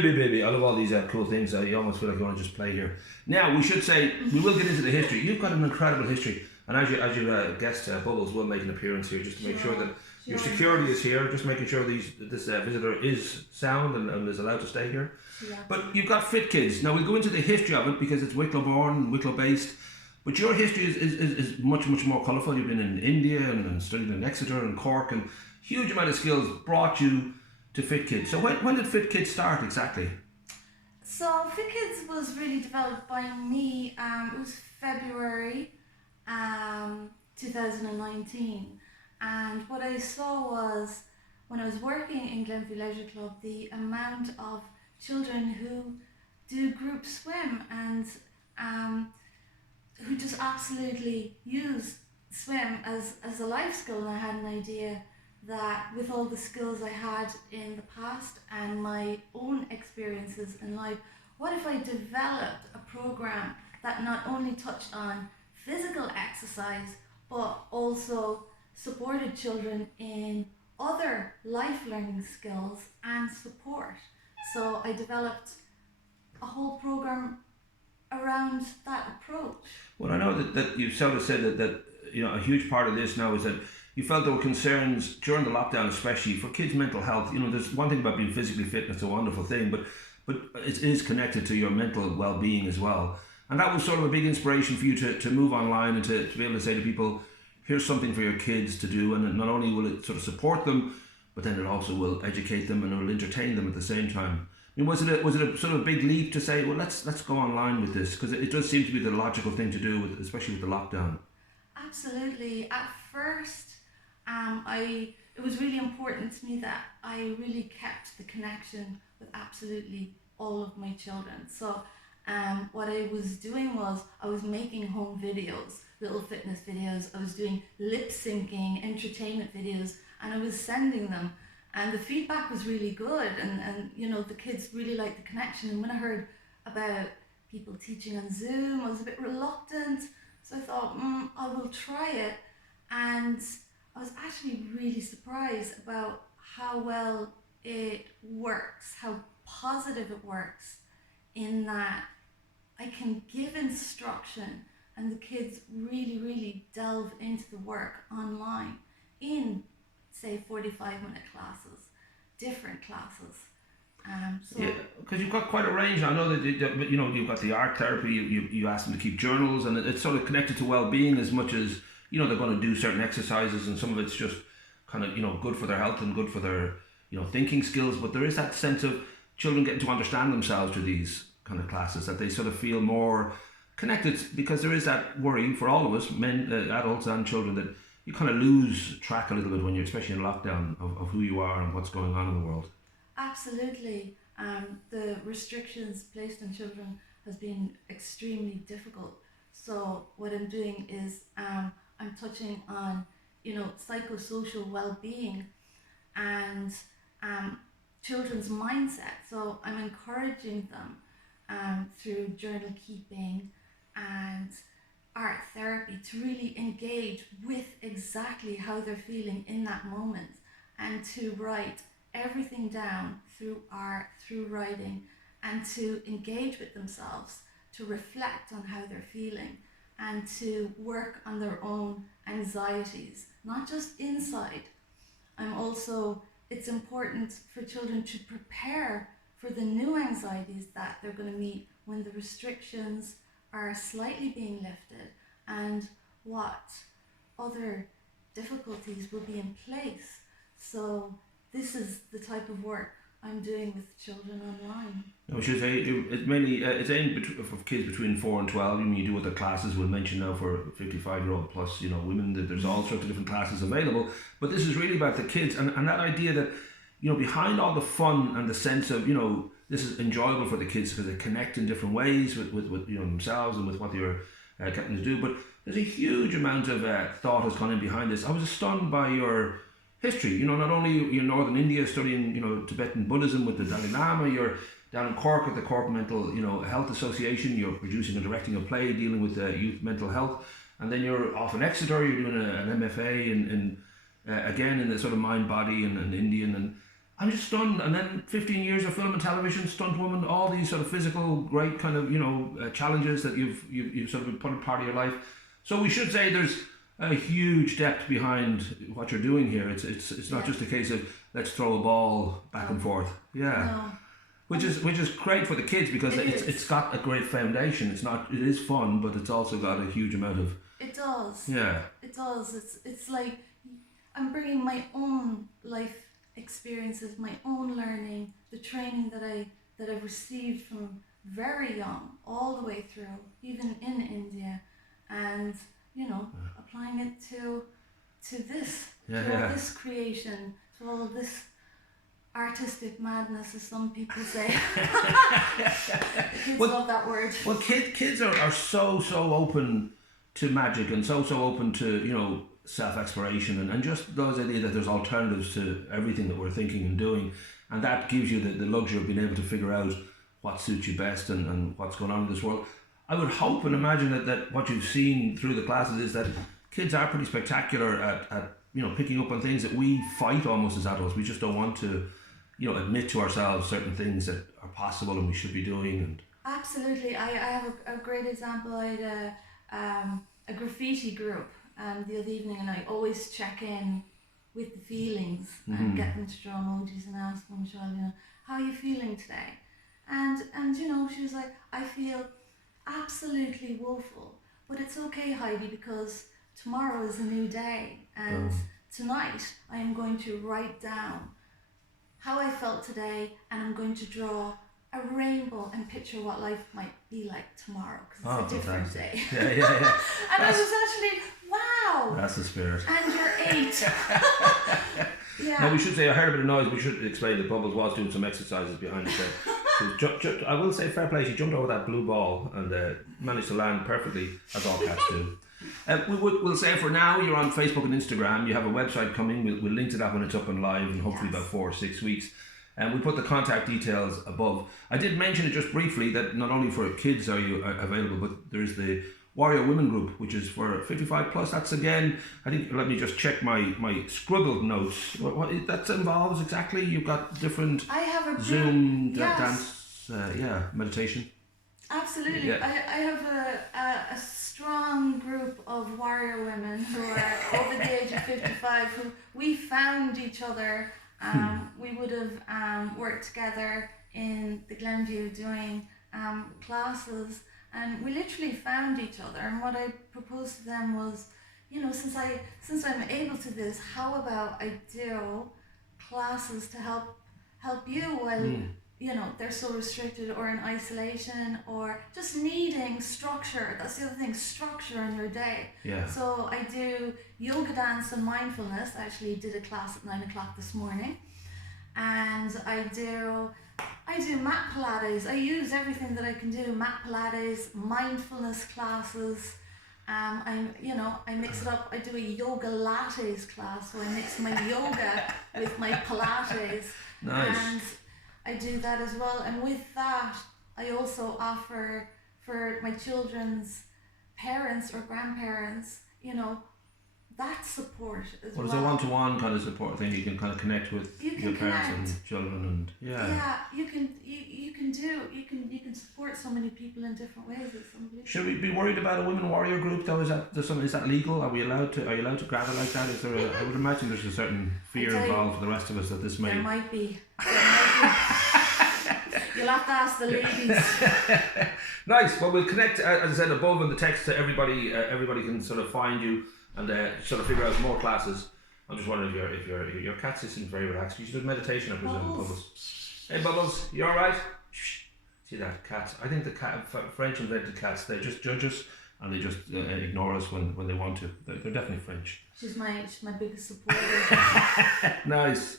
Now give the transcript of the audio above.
baby. I love all these cool things. You almost feel like you want to just play here. Now, we should say, we will get into the history. You've got an incredible history. And as your guest, Bubbles, will make an appearance here just to make sure that your security is here, just making sure this visitor is sound and is allowed to stay here. Yeah. But you've got Fitkidz. Now, we'll go into the history of it because it's Wicklow born, Wicklow based. But your history is much more colourful. You've been in India and studied in Exeter and Cork, and huge amount of skills brought you to Fitkidz. So when did Fitkidz start exactly? So Fitkidz was really developed by me. It was February 2019, and what I saw was, when I was working in Glenview Leisure Club, the amount of children who do group swim and who just absolutely use swim as a life skill. And I had an idea that with all the skills I had in the past and my own experiences in life, what if I developed a program that not only touched on physical exercise but also supported children in other life learning skills and support. So I developed a whole program around that approach. Well, I know that you've sort of said that a huge part of this now is that you felt there were concerns during the lockdown, especially for kids' mental health. There's one thing about being physically fit, and it's a wonderful thing, but it is connected to your mental well-being as well. And that was sort of a big inspiration for you to move online and to be able to say to people, here's something for your kids to do, and not only will it sort of support them, but then it also will educate them and it will entertain them at the same time. I mean, was it a sort of big leap to say, well, let's go online with this? Because it does seem to be the logical thing to do, especially with the lockdown. Absolutely. At first, it was really important to me that I really kept the connection with absolutely all of my children. So what I was doing was I was making home videos, little fitness videos. I was doing lip syncing, entertainment videos, and I was sending them. And the feedback was really good, and the kids really liked the connection. And when I heard about people teaching on Zoom, I was a bit reluctant. So I thought, I will try it. And I was actually really surprised about how well it works, how positive it works, in that I can give instruction and the kids really delve into the work online in, say, 45-minute classes, different classes. Yeah, because you've got quite a range. I know that you've got the art therapy. You ask them to keep journals, and it's sort of connected to well-being as much as they're going to do certain exercises, and some of it's just kind of good for their health and good for their thinking skills. But there is that sense of children getting to understand themselves through these kind of classes, that they sort of feel more connected, because there is that worry for all of us, men, adults and children, that you kind of lose track a little bit when you're, especially in lockdown, of who you are and what's going on in the world. Absolutely. The restrictions placed on children has been extremely difficult. So what I'm doing is I'm touching on psychosocial well-being and children's mindset. So I'm encouraging them through journal keeping and art therapy to really engage with exactly how they're feeling in that moment, and to write everything down through art, through writing, and to engage with themselves, to reflect on how they're feeling, and to work on their own anxieties, not just inside. It's important for children to prepare for the new anxieties that they're going to meet when the restrictions are slightly being lifted, and what other difficulties will be in place. So this is the type of work I'm doing with children online. I should say it's mainly it's aimed for kids between 4 and 12. I mean, you do other classes. We'll mention now for 55-year-old plus, women, that there's all sorts of different classes available. But this is really about the kids, and that idea that behind all the fun and the sense of this is enjoyable for the kids because they connect in different ways with themselves and with what they're getting to do. But there's a huge amount of thought has gone in behind this. I was stunned by your history. Not only you're in northern India studying Tibetan Buddhism with the Dalai Lama, you're down in Cork at the Cork Mental Health Association, you're producing and directing a play dealing with youth mental health, and then you're off in Exeter, you're doing an MFA in again in the sort of mind, body and Indian. And I'm just stunned. And then 15 years of film and television, stunt woman, all these sort of physical, great kind of, challenges that you've sort of been put a part of your life. So we should say there's a huge depth behind what you're doing here. It's not just a case of let's throw a ball back and forth. Yeah. No. Which is great for the kids because it's got a great foundation. It is fun, but it's also got a huge amount of. It does. Yeah. It does. It's like I'm bringing my own life experiences, my own learning, the training that I've received from very young, all the way through, even in India, and applying it to this, this creation, to all of this artistic madness, as some people say. Kids love that word. Well, kids are so open to magic and so open to self-exploration and just those idea that there's alternatives to everything that we're thinking and doing, and that gives you the luxury of being able to figure out what suits you best and what's going on in this world. I would hope and imagine that what you've seen through the classes is that kids are pretty spectacular at picking up on things that we fight almost as adults. We just don't want to admit to ourselves certain things that are possible and we should be doing. And absolutely, I have a great example. I had a graffiti group the other evening, and I always check in with the feelings and get them to draw emojis and ask them, how are you feeling today? And she was like, I feel absolutely woeful, but it's okay, Heidi, because tomorrow is a new day, and tonight I am going to write down how I felt today, and I'm going to draw a rainbow and picture what life might be like tomorrow, because it's a different day. Yeah. And I was actually, wow. That's the spirit. And you're 8. Yeah. Now we should say, I heard a bit of noise. We should explain that Bubbles was doing some exercises behind the set. I will say fair play. She jumped over that blue ball and managed to land perfectly, as all cats do. We'll say for now you're on Facebook and Instagram. You have a website coming. We'll link to that when it's up and live in hopefully about 4 or 6 weeks. And we put the contact details above. I did mention it just briefly that not only for kids are you available, but there's the Warrior Women group, which is for 55 plus. That's again, I think, let me just check my scribbled notes. What that involves exactly? You've got different I have a group, Zoom dance, meditation. Absolutely. Yeah. I have a strong group of warrior women who are over the age of 55 who we found each other. We would have worked together in the Glenview doing classes, and we literally found each other. And what I proposed to them was, since I'm able to this, how about I do classes to help you while they're so restricted or in isolation or just needing structure. That's the other thing, structure in your day. Yeah. So I do yoga, dance and mindfulness. I actually did a class at 9 o'clock this morning. And I do mat Pilates. I use everything that I can do. Mat Pilates, mindfulness classes. I mix it up. I do a yoga lattes class, so I mix my yoga with my Pilates. Nice. And I do that as well. And with that, I also offer for my children's parents or grandparents, that support as well. Well, it's a one-to-one kind of support thing. You can kind of connect with your parents and children, and you can support so many people in different ways. Should we be worried about a women warrior group though? Is that legal? Are you allowed to gather like that? Is there? I would imagine there's a certain fear involved for the rest of us that this may. There might be. You'll have to ask the ladies. Nice. Well, we'll connect, as I said, above in the text to everybody. Everybody can sort of find you and sort of figure out more classes. I'm just wondering if your cat seems very relaxed. You should do meditation, I presume, Bubbles. Hey, Bubbles, you all right? Shh. See that cat? I think the French invented cats. They just judge us and they just ignore us when they want to. They're definitely French. She's my biggest supporter. Nice.